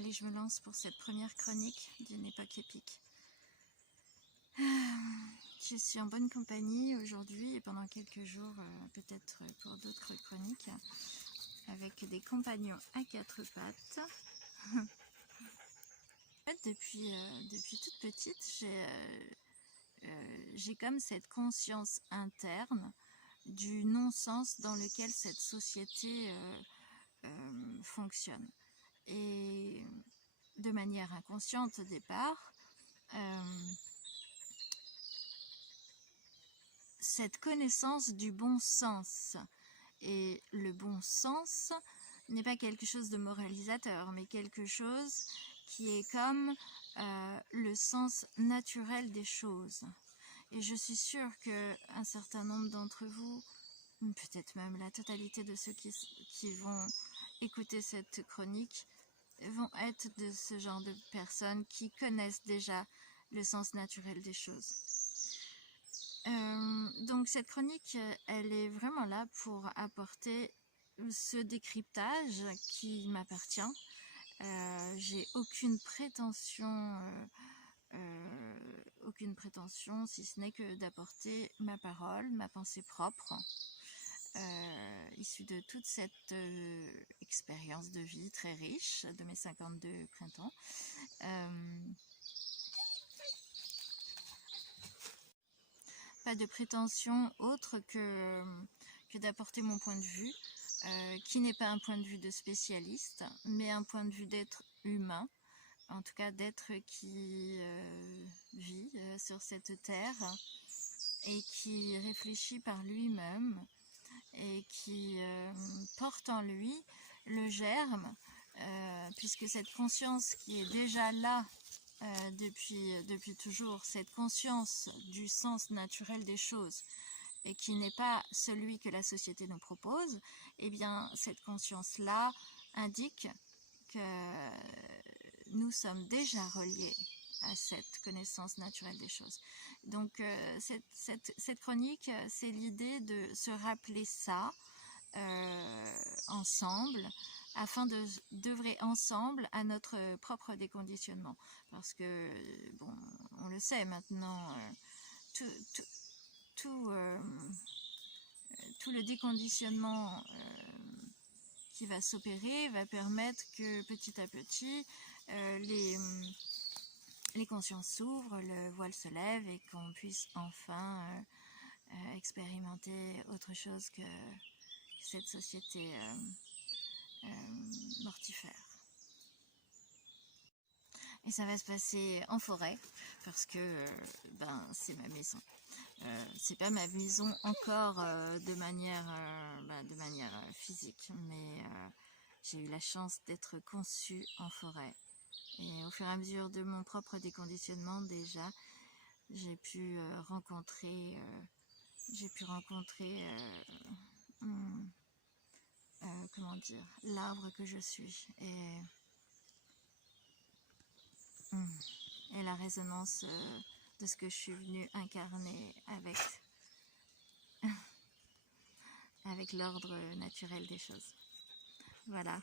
Allez, je me lance pour cette première chronique d'une époque épique. Je suis en bonne compagnie aujourd'hui et pendant quelques jours, peut-être pour d'autres chroniques, avec des compagnons à quatre pattes. En fait, depuis toute petite, j'ai comme cette conscience interne du non-sens dans lequel cette société fonctionne. Et de manière inconsciente au départ, cette connaissance du bon sens. Et le bon sens n'est pas quelque chose de moralisateur, mais quelque chose qui est comme le sens naturel des choses. Et je suis sûre qu'un certain nombre d'entre vous, peut-être même la totalité de ceux qui vont écouter cette chronique, vont être de ce genre de personnes qui connaissent déjà le sens naturel des choses. Donc cette chronique, elle est vraiment là pour apporter ce décryptage qui m'appartient. J'ai aucune prétention si ce n'est que d'apporter ma parole, ma pensée propre, issue de toute cette expérience de vie très riche de mes 52 printemps. Pas de prétention autre que d'apporter mon point de vue, qui n'est pas un point de vue de spécialiste, mais un point de vue d'être humain, en tout cas d'être qui vit sur cette terre et qui réfléchit par lui-même et qui porte en lui le germe, puisque cette conscience qui est déjà là depuis toujours, cette conscience du sens naturel des choses et qui n'est pas celui que la société nous propose, eh bien cette conscience-là indique que nous sommes déjà reliés à cette connaissance naturelle des choses. Donc cette chronique, c'est l'idée de se rappeler ça ensemble, afin d'œuvrer ensemble à notre propre déconditionnement. Parce que, bon, on le sait maintenant, tout le déconditionnement qui va s'opérer va permettre que petit à petit, les consciences s'ouvrent, le voile se lève et qu'on puisse enfin expérimenter autre chose que cette société mortifère. Et ça va se passer en forêt parce que c'est ma maison. C'est pas ma maison encore de manière physique, mais j'ai eu la chance d'être conçue en forêt. Et au fur et à mesure de mon propre déconditionnement, déjà, j'ai pu rencontrer comment dire, l'arbre que je suis et la résonance de ce que je suis venue incarner avec l'ordre naturel des choses. Voilà.